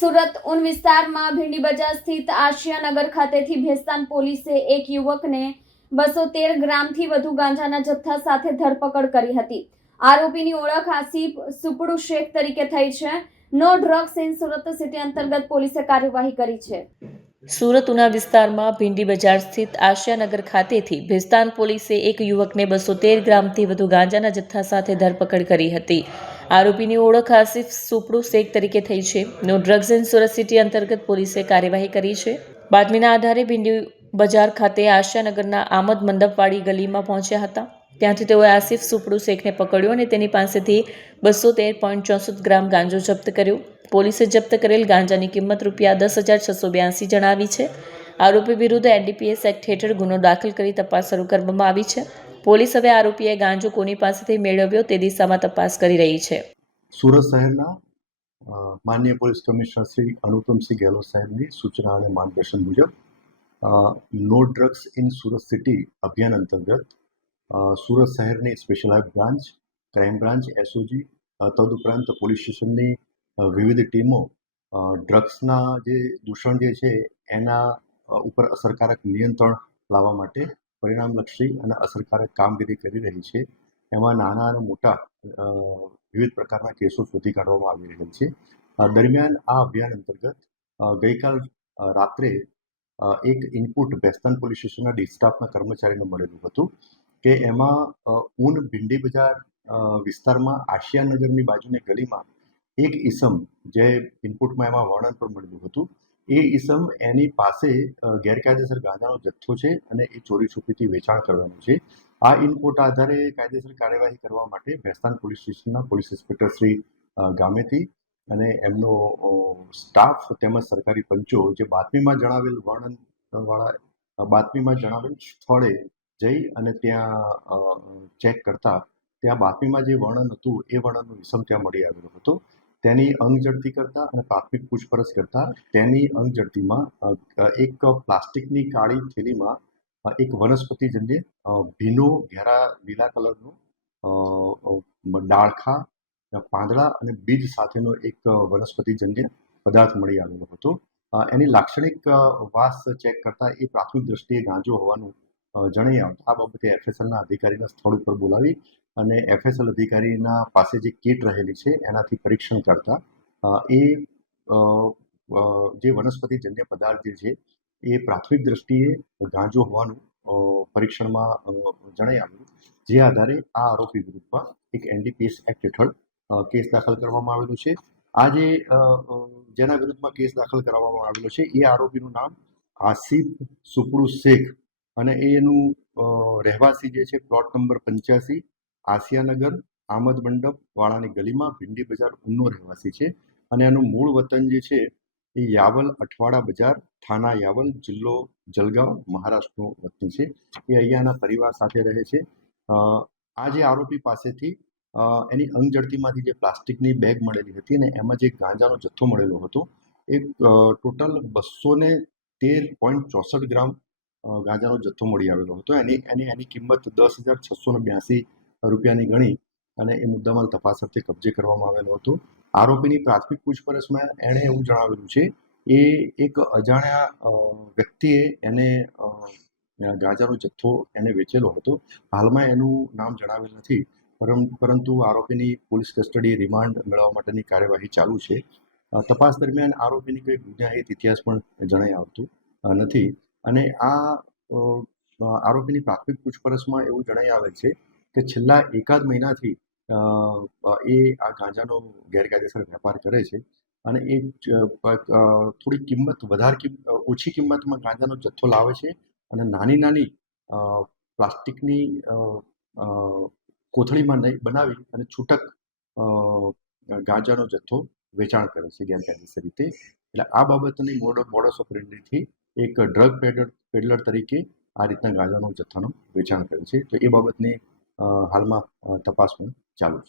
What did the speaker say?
સુરત ઉન વિસ્તારમાં ભીંડી બજાર સ્થિત આશિયાનગર ખાતેથી ભેસ્તાન પોલીસે એક યુવકને બસો તેર ગ્રામથી વધુ ગાંજાના જથ્થા સાથે ધરપકડ કરી હતી આરોપીની ઓળખ આસિફ સુપડુ શેખ તરીકે થઈ છે no drugs in Surat city અંતર્ગત પોલીસે કાર્યવાહી કરી છે સુરત ઉના વિસ્તારમાં ભીંડી બજાર સ્થિત આશિયાનગર ખાતેથી ભેસ્તાન પોલીસે એક યુવકને બસો તેર ગ્રામથી વધુ ગાંજાના જથ્થા સાથે ધરપકડ કરી હતી આરોપીની ઓળખ આસિફ સુપડુ શેખ તરીકે થઈ છે no drugs in Surat city અંતર્ગત પોલીસે કાર્યવાહી કરી છે બાતમીના આધારે ભિંડી બજાર ખાતે આશાનગરના આમદ મંડપવાળી ગલીમાં પહોંચ્યા હતા ત્યાંથી તેઓએ આસિફ સુપડુ શેખને પકડ્યો અને તેની પાસેથી બસો તેર પોઈન્ટ ચોસઠ ગ્રામ ગાંજો જપ્ત કર્યો પોલીસે જપ્ત કરેલ ગાંજાની કિંમત રૂપિયા દસ હજાર છસો બ્યાસી જણાવી છે આરોપી વિરુદ્ધ એનડીપીએસ એક્ટ હેઠળ ગુનો દાખલ કરી તપાસ શરૂ કરવામાં આવી છે પોલીસ હવે આરોપીએ ગાંજો કોની પાસેથી મેળવ્યો તે દિશામાં તપાસ કરી રહી છે સુરત શહેરના માન્ય પોલીસ કમિશનર શ્રી અનુપમસિંહ ગેહલોત સાહેબની સૂચના અને માર્ગદર્શન મુજબ no drugs in Surat city અભિયાન અંતર્ગત સુરત શહેરની specialize branch crime branch SOG તદુપરાંત પોલીસ સ્ટેશનની વિવિધ ટીમો ડ્રગ્સના જે દૂષણ જે છે એના ઉપર અસરકારક નિયંત્રણ લાવવા માટે પરિણામલક્ષી અને અસરકારક કામગીરી કરી રહી છે એમાં નાના અને મોટા વિવિધ પ્રકારના કેસો શોધી કાઢવામાં આવી રહ્યા છે દરમિયાન આ અભિયાન અંતર્ગત ગઈકાલ રાત્રે એક ઇનપુટ બેસ્તાન પોલીસ સ્ટેશનના ડિસ્ટાફના કર્મચારીને મળેલું હતું કે એમાં ઊન ભિંડી બજાર વિસ્તારમાં આશિયાનગરની બાજુની ગલીમાં એક ઇસમ જે ઇનપુટમાં એમાં વર્ણન પણ મળ્યું હતું એ ઇસમ એની પાસે ગેરકાયદેસર ગાંજાનો જથ્થો છે અને એ ચોરી છુપીથી વેચાણ કરવાનું છે આ ઇનપુટ આધારે કાયદેસર કાર્યવાહી કરવા માટે ભેસ્તાન પોલીસ સ્ટેશનના પોલીસ ઇન્સ્પેક્ટર શ્રી ગામેતી અને એમનો સ્ટાફ તેમજ સરકારી પંચો જે બાતમીમાં જણાવેલ વર્ણનવાળા બાતમીમાં જણાવેલ સ્થળે જઈ અને ત્યાં ચેક કરતા ત્યાં બાતમીમાં જે વર્ણન હતું એ વર્ણનનું વિષમ ત્યાં મળી આવેલું હતું તેની અંગ અંગઝડતી કરતા અને પ્રાથમિક પૂછપરછ કરતા તેની અંગઝડતીમાં એક પ્લાસ્ટિકની કાળી થેલીમાં એક વનસ્પતિ વનસ્પતિજન્ય ભીનો ઘેરા લીલા કલરનો ડાળખા પાંદડા અને બીજ સાથેનો એક વનસ્પતિ વનસ્પતિજન્ય પદાર્થ મળી આવેલો હતો એની લાક્ષણિક વાસ ચેક કરતાં એ પ્રાથમિક દ્રષ્ટિએ ગાંજો હોવાનું જણાવી આવતા આ બાબતે એફએસએલના અધિકારીના સ્થળ ઉપર બોલાવી અને એફએસએલ અધિકારીના પાસે જે કીટ રહેલી છે એનાથી પરીક્ષણ કરતા એ જે વનસ્પતિજન્ય પદાર્થ જે છે એ પ્રાથમિક દ્રષ્ટિએ ગાંજો હોવાનું પરીક્ષણમાં જણાઈ આવ્યું જે આધારે આ આરોપી વિરુદ્ધમાં એક એનડીપીએસ એક્ટ હેઠળ કેસ દાખલ કરવામાં આવેલો છે આ જે જેના વિરુદ્ધમાં કેસ દાખલ કરવામાં આવેલો છે એ આરોપીનું નામ આસિફ સુપડુ શેખ અને એ એનું રહેવાસી જે છે પ્લોટ નંબર પંચ્યાસી આસિયાનગર આમદ મંડપ વાળાની ગલીમાં ભિંડી બજાર ઉનો રહેવાસી છે અને એનું મૂળ વતન જે છે એ યાવલ અઠવાડા બજાર થાના યાવલ જિલ્લો જલગાંવ મહારાષ્ટ્રનો વતન છે એ અહીંયાના પરિવાર સાથે રહે છે આ જે આરોપી પાસેથી એની અંગજડતીમાંથી જે પ્લાસ્ટિકની બેગ મળેલી હતી અને એમાં જે ગાંજાનો જથ્થો મળેલો હતો એ ટોટલ બસો તેર પોઈન્ટ ચોસઠ ગ્રામ ગાંજાનો જથ્થો મળી આવેલો હતો એની એની એની કિંમત દસ હજાર છસો ને બ્યાસી રૂપિયાની ગણી અને એ મુદ્દામાલ તપાસ અર્થે કબજે કરવામાં આવેલો હતો આરોપીની પ્રાથમિક પૂછપરછમાં એણે એવું જણાવેલું છે એ એક અજાણ્યા વ્યક્તિએ એને ગાંજાનો જથ્થો એને વેચેલો હતો હાલમાં એનું નામ જણાવેલ નથી પરંતુ આરોપીની પોલીસ કસ્ટડીએ રિમાન્ડ મેળવવા માટેની કાર્યવાહી ચાલુ છે તપાસ દરમિયાન આરોપીની કોઈ ગુનાહિત ઇતિહાસ પણ જણાઈ આવતું નથી અને આ આરોપીની પ્રાથમિક પૂછપરછમાં એવું જણાઈ આવે છે કે છેલ્લા એકાદ મહિનાથી એ આ ગાંજાનો ગેરકાયદેસર વેપાર કરે છે અને એ થોડી કિંમત વધારે ઓછી કિંમતમાં ગાંજાનો જથ્થો લાવે છે અને નાની નાની પ્લાસ્ટિકની કોથળીમાં નહીં બનાવી અને છૂટક ગાંજાનો જથ્થો વેચાણ કરે છે ગેરકાયદેસર રીતે એટલે આ બાબતની મોડ મોડસ ઓપરેન્ડીથી એક ડ્રગ પેડર પેડલર તરીકે આ રીતના ગાંજાનો જથ્થાનું વેચાણ કર્યું છે તો એ બાબતની હાલમાં તપાસ પણ ચાલુ છે